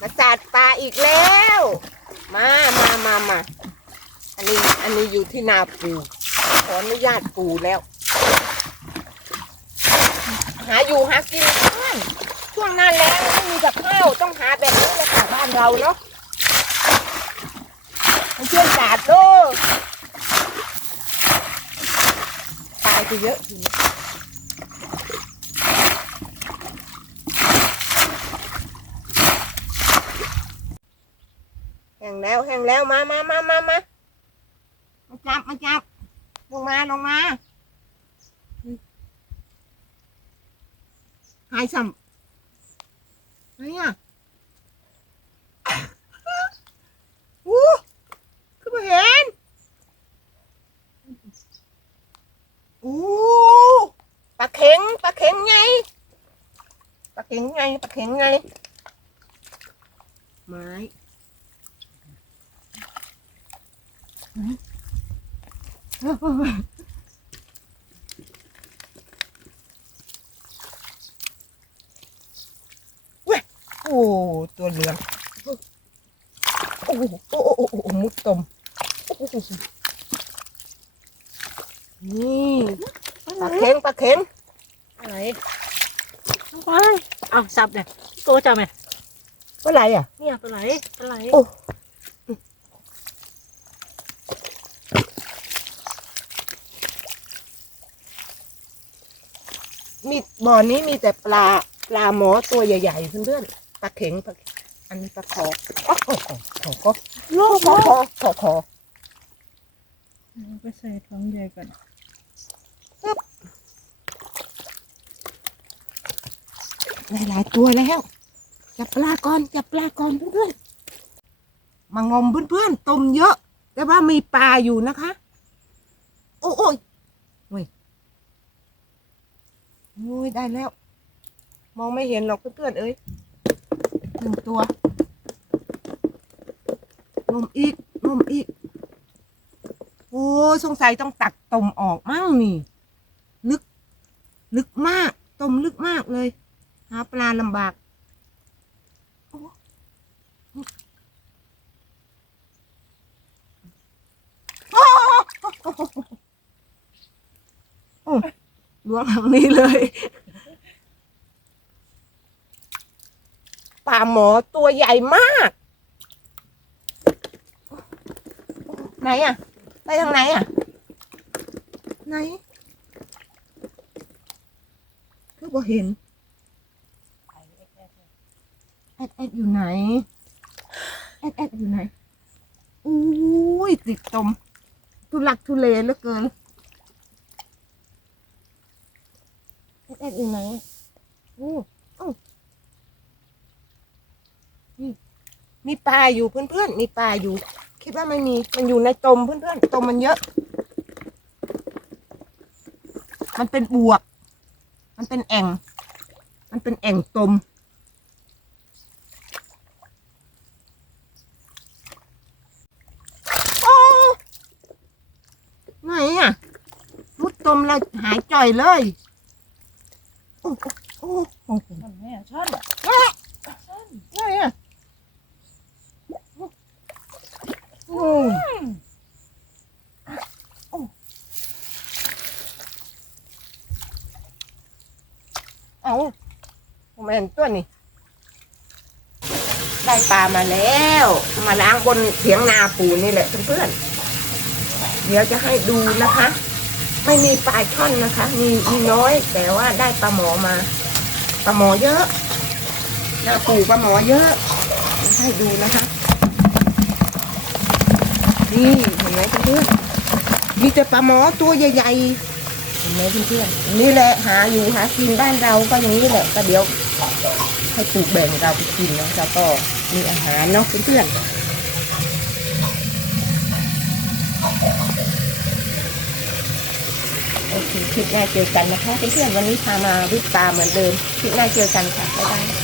มาจัดปลาอีกแล้ว มามามามาอันนี้อันนี้อยู่ที่นาปูขออนุญาตปูแล้ว หาอยู่หากินบ้านช่วงหนั้นแล้วไม่มีกับข้าวต้องหาแบบนี้เลยค่ะบ้านเราเนาะมันเชื่อมจัดด้ปลาจะเยอะทีนี้แแล้วแห้งแล้วมามามามามามาจับมาจับลงมาลงมาหายซ้ำไหนอะอู้คือบ่เห็นอู้ปลาเข็งปลาเข็งไงปลาเข็งไงปลาเข็งไงไม้ โอ้ตัวเหลืองโอ้โหโอ้โหโอ้โหโอ้โหมุดตมโอ้โหนี่ปลาเข็งปลาเข็งอะไรปลาอะไรอ้าวสับเนี่ยตัวจับไหมว่าอะไรอะเนี่ยปลาไหลปลาไหลโอ้ มีบ่อนี้มีแต่ปลาปลาหมอตัวใหญ่ๆเพื่อนๆปลาเข็งปลาอันนี้ปลาคอโอ้โหขอขอโลกขอขอขอขอไปใส่ท้องใหญ่ก่อนหลายๆตัวแล้ว จับปลาก่อนจับปลาก่อนเพื่อนๆมางมเพื่อนๆต้มเยอะ แต่ว่ามีปลาอยู่นะคะ โอ้โอ้ยโอ้ย โอ้ยได้แล้ว มองไม่เห็นหรอกเพื่อนๆเอ้ยหนึ่งตัวงมอีกงมอีก โอ้สงสัยต้องตักตมออกมั่งนี่ ลึก ลึกมาก ตมลึกมากเลย หาปลาลำบากโอ้โอ้โอ้ล้ วงทางนี้เลยปลาหมอตัวใหญ่มาก ไหนอะ ไปทางไหนอะ ไหน คือบ่เห็นแอดแอดอยู่ไหน แอดแอดอยู่ไหน อุ้ยติดตม ทุลักทุเลเหลือเกิน แอดแอดอยู่ไหนโอ้โอ้มีปลาอยู่เพื่อนๆ มีปลาอยู่ คิดว่าไม่มี มันอยู่ในตมเพื่อนๆตมมันเยอะ มันเป็นบวก มันเป็นแอ่ง มันเป็นแอ่งตม โอ้ไหนอะ มุดตมแล้วหายจ่อยเลย โอ้โอ้โอ้โอ้มันแม่ช่อนไหนอะโอ้เอาผมเห็นตัวนี้ ได้ปลามาแล้ว มาล้างบนเถียงนาปูนี่แหละเพื่อนๆเดี๋ยวจะให้ดูนะคะ ไม่มีปลาช่อนนะคะ มีมีน้อยแต่ว่าได้ปลาหมอมาปลาหมอเยอะนาปูปลาหมอเยอะ ให้ดูนะคะนี่เห็นไหมเพื่อนมีแต่ปลาหมอตัวใหญ่ๆเห็นไหมเพื่อนๆนี่แหละหาอยู่หากินบ้านเราก็อย่างนี้แหละก็เดี๋ยวให้ปลูกแบ่งเราไปกินเนาะแล้วก็มีอาหารเนาะเพื่อนๆโอเคลิปหน้าเจอกันนะคะเพื่อนๆวันนี้พามาวิปตาเหมือนเดิมคลิปหน้าเจอกันค่ะบ๊ายบาย